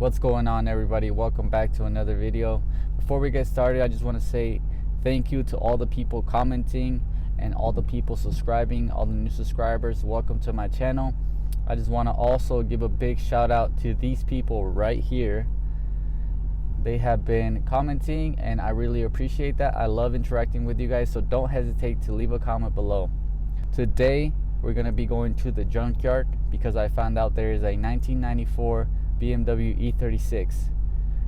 What's going on, everybody? Welcome back to another video. Before we get started, I just want to say thank you to all the people commenting and all the people subscribing, all the new subscribers. Welcome to my channel. I just want to also give a big shout out to these people right here. They have been commenting and I really appreciate that. I love interacting with you guys, so don't hesitate to leave a comment below. Today we're going to be going to the junkyard because I found out there is a 1994 BMW E36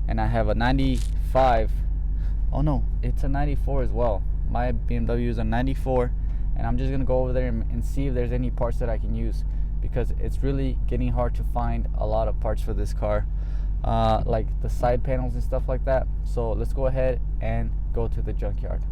and I have a 95. Oh no, it's a 94 as well. My BMW is a 94 and I'm just going to go over there and see if there's any parts that I can use, because it's really getting hard to find a lot of parts for this car, like the side panels and stuff like that. So let's go ahead and go to the junkyard.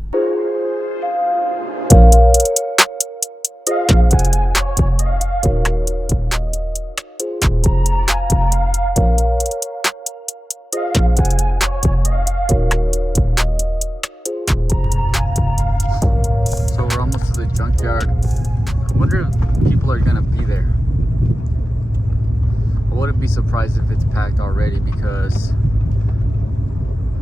So we're almost to the junkyard. I wonder if people are gonna be there. I wouldn't be surprised if it's packed already, because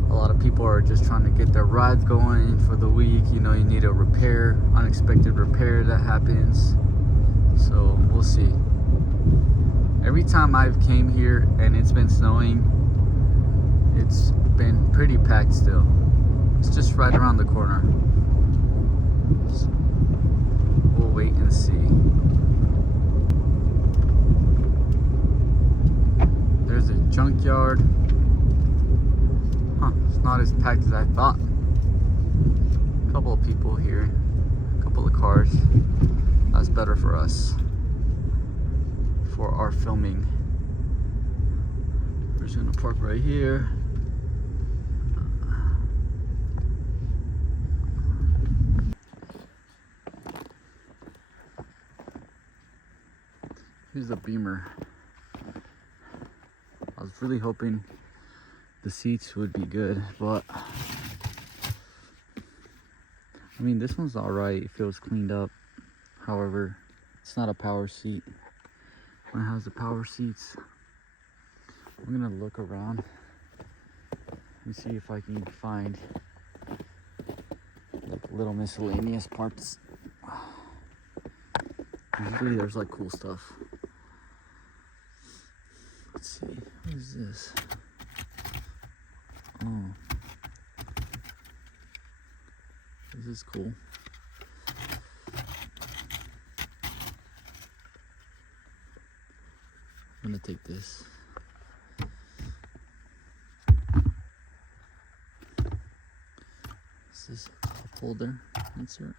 a lot of people are just trying to get their rides going for the week. You know, you need a repair, unexpected repair that happens. So we'll see. Every time I've came here and it's been snowing, it's been pretty packed still. It's just right around the corner. So we'll wait and see. There's a junkyard. Huh, it's not as packed as I thought. A couple of people here, a couple of cars. That's better for us, for our filming. We're just gonna park right here. Here's the Beamer. I was really hoping the seats would be good, but I mean, this one's all right. It feels cleaned up. However, it's not a power seat. Mine has the power seats. I'm gonna look around and see if I can find like little miscellaneous parts. Usually there's like cool stuff. Let's see, what is this? Oh, this is cool. I'm gonna take this. This is a holder insert.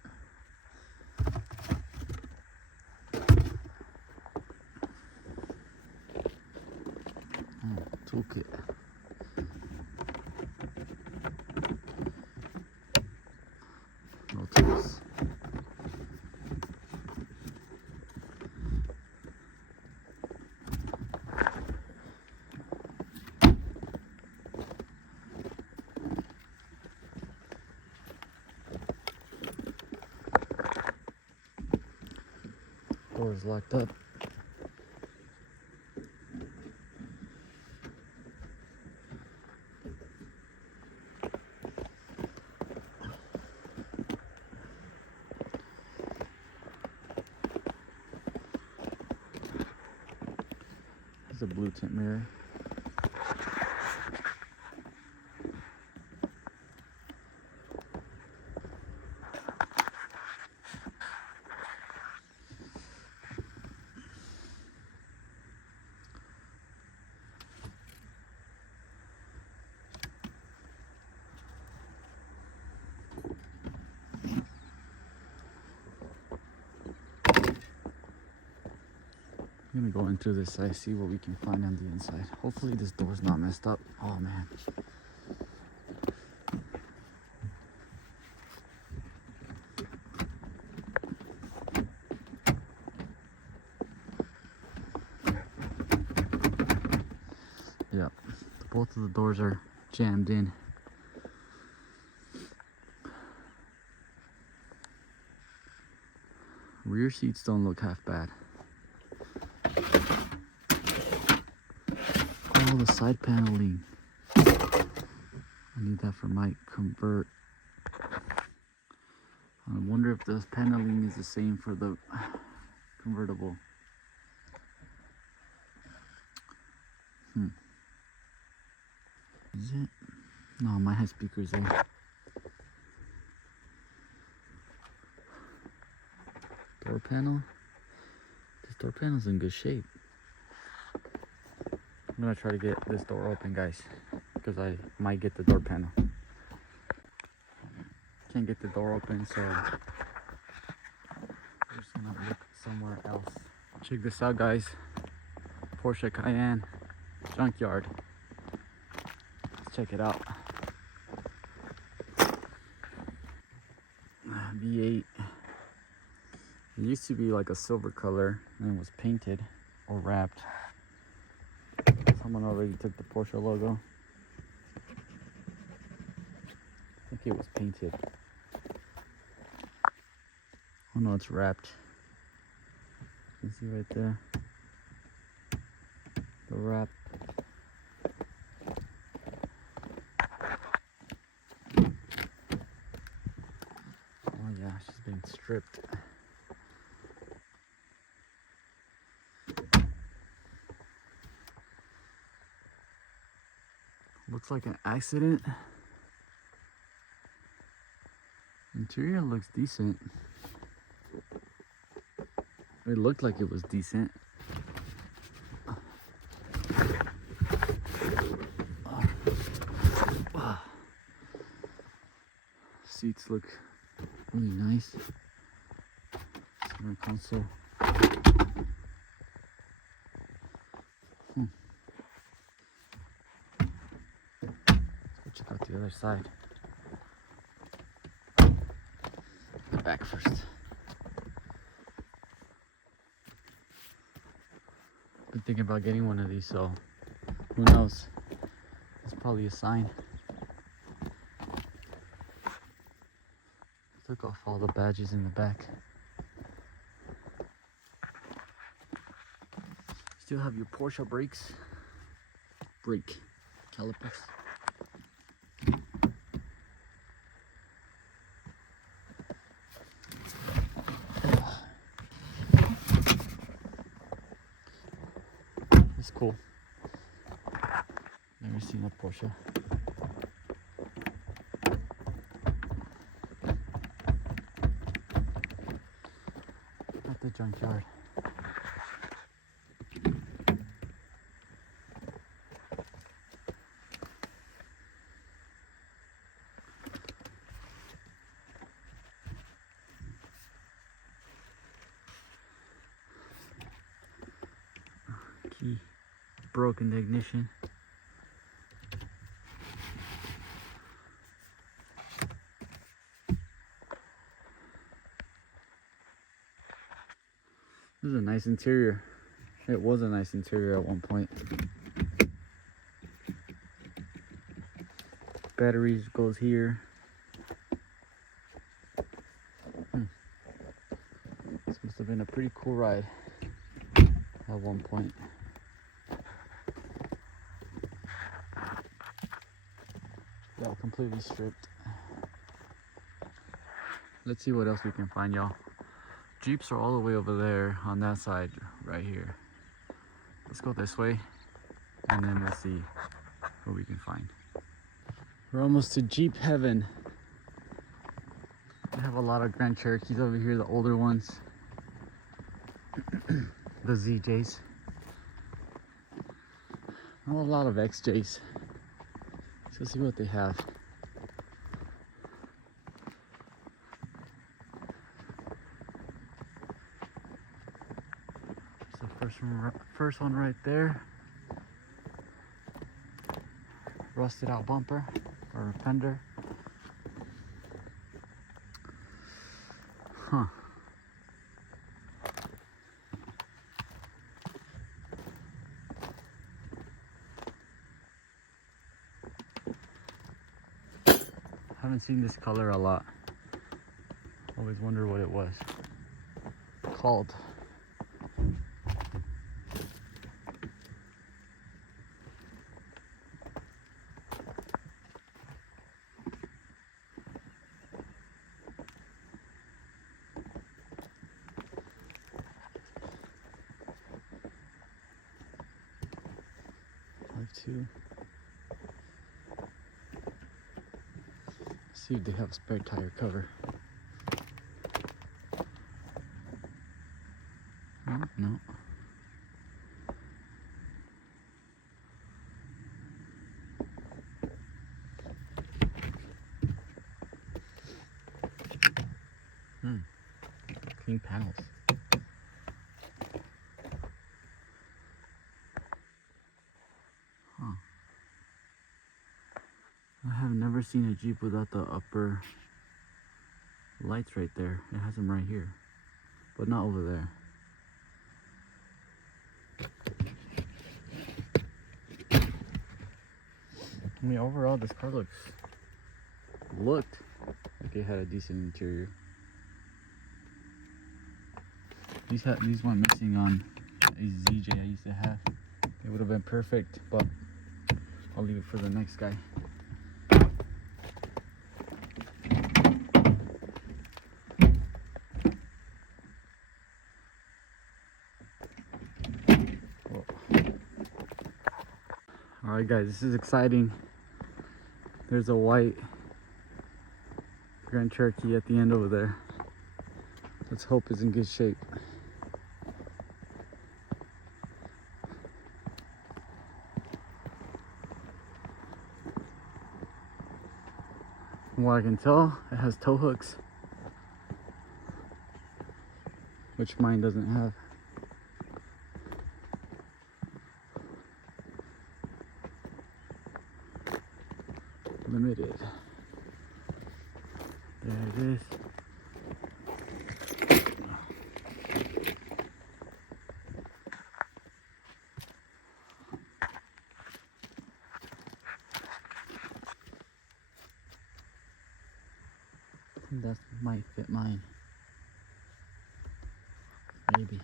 Toolkit. No tools. Door is locked up. A blue tint mirror. I'm gonna go into this side, see what we can find on the inside. Hopefully this door's not messed up. Oh man. Yeah, both of the doors are jammed in. Rear seats don't look half bad. Oh, the side paneling. I need that for my convert. I wonder if the paneling is the same for the convertible. Is it? No, mine has speakers there. Door panel. This door panel's in good shape. I'm gonna try to get this door open, guys, because I might get the door panel. Can't get the door open, so I'm just gonna look somewhere else. Check this out, guys. Porsche Cayenne, junkyard. Let's check it out. V8. It used to be like a silver color and it was painted or wrapped. Someone already took the Porsche logo. I think it was painted. Oh no, it's wrapped. You can see right there. The wrap. Oh yeah, she's been stripped. Looks like an accident. Interior looks decent. It looked like it was decent. Seats look really nice. Center console. Check out the other side. The back first. Been thinking about getting one of these, so who knows? It's probably a sign. Took off all the badges in the back. Still have your Porsche brakes. Brake calipers. It's cool. Never seen a Porsche. At the junkyard. Key broken, the ignition. This is a nice interior. It was a nice interior at one point. Batteries goes here. This must have been a pretty cool ride at one point. Yeah, completely stripped. Let's see what else we can find, y'all. Jeeps are all the way over there on that side right here. Let's go this way and then we'll see what we can find. We're almost to Jeep heaven. We have a lot of Grand Cherokees over here, the older ones. The ZJs. Oh, a lot of XJs. Let's see what they have. So first one right there. Rusted out bumper or fender. Huh. Haven't seen this color a lot. Always wonder what it was called. too. Let's see if they have a spare tire cover. Oh, no. Clean panels. Huh. I have never seen a Jeep without the upper lights right there. It has them right here, but not over there. I mean, overall, this car looked like it had a decent interior. These went missing on a ZJ I used to have. It would have been perfect, but I'll leave it for the next guy. Alright guys, this is exciting. There's a white Grand Cherokee at the end over there. Let's hope it's in good shape. From what I can tell, it has tow hooks, which mine doesn't have. Limited. There it is. I think that might fit mine. Maybe.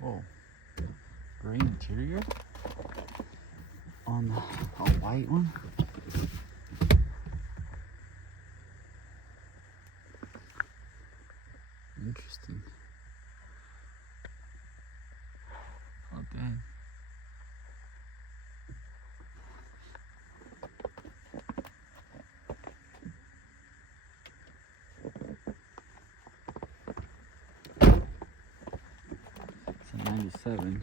Whoa. Gray interior on a white one. Interesting. Oh dang. It's a 97.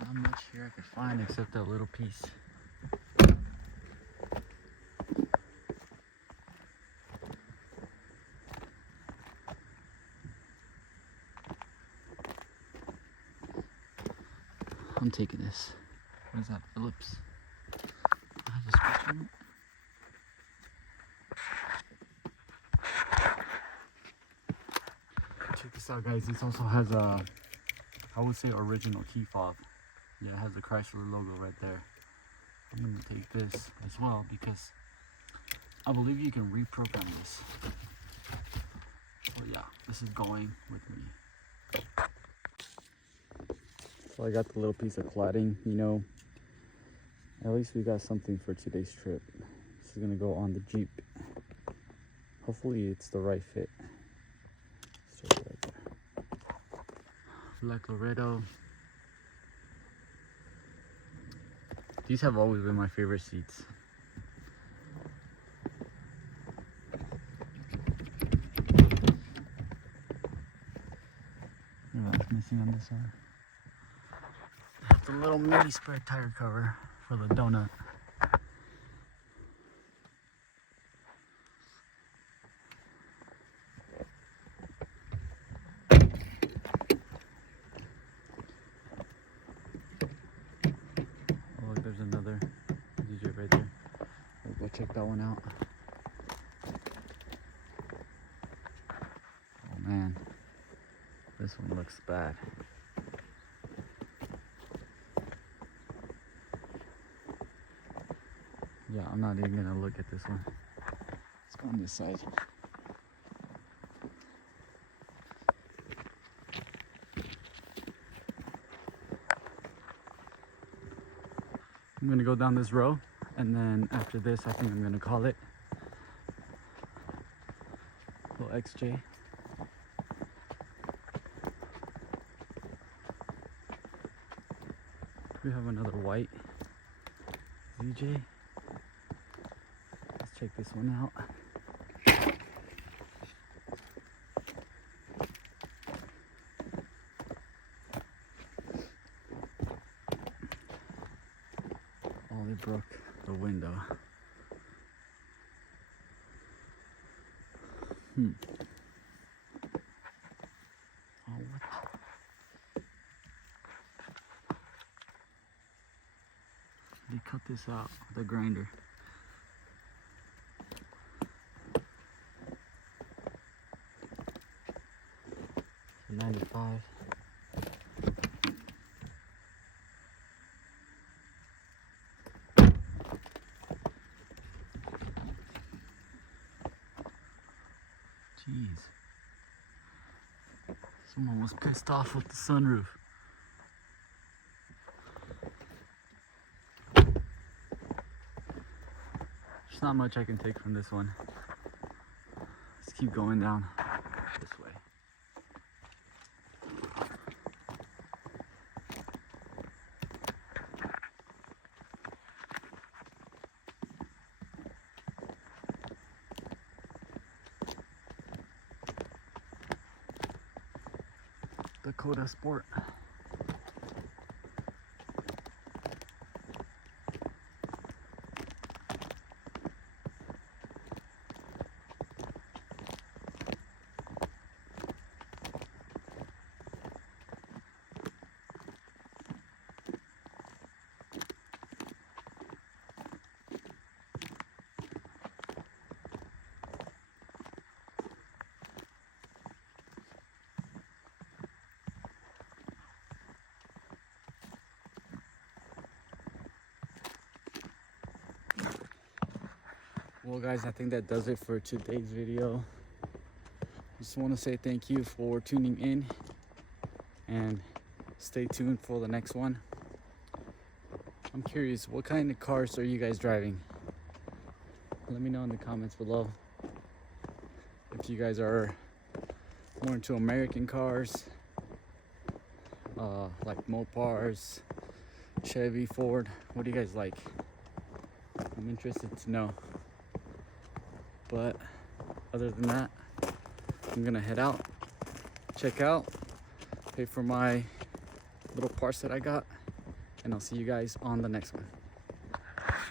Not much here I could find except that little piece. I'm taking this. What is that? Phillips. I have a scratch on it. Check this out, guys. This also has a, I would say, original key fob. Yeah, it has the Chrysler logo right there. I'm going to take this as well because I believe you can reprogram this. So yeah, this is going with me. So I got the little piece of cladding, you know. At least we got something for today's trip. This is going to go on the Jeep. Hopefully it's the right fit. Start it right there. Black Laredo. These have always been my favorite seats. You know what's missing on this one? The little mini spare tire cover for the donut. that one out. Oh man, this one looks bad. Yeah, I'm not even gonna look at this one. Let's go on this side. I'm gonna go down this row, and then after this, I think I'm gonna call it little XJ. We have another white ZJ. Let's check this one out. Oh, they broke the window. Oh, what? They cut this out with a grinder. It's a 95. Jeez. Someone was pissed off with the sunroof. There's not much I can take from this one. Let's keep going down this way. Dakota Sport. Well guys, I think that does it for today's video. Just want to say thank you for tuning in and stay tuned for the next one. I'm curious, what kind of cars are you guys driving? Let me know in the comments below. If you guys are more into American cars, like Mopars, Chevy, Ford, what do you guys like? I'm interested to know. But other than that, I'm gonna head out, check out, pay for my little parts that I got, and I'll see you guys on the next one.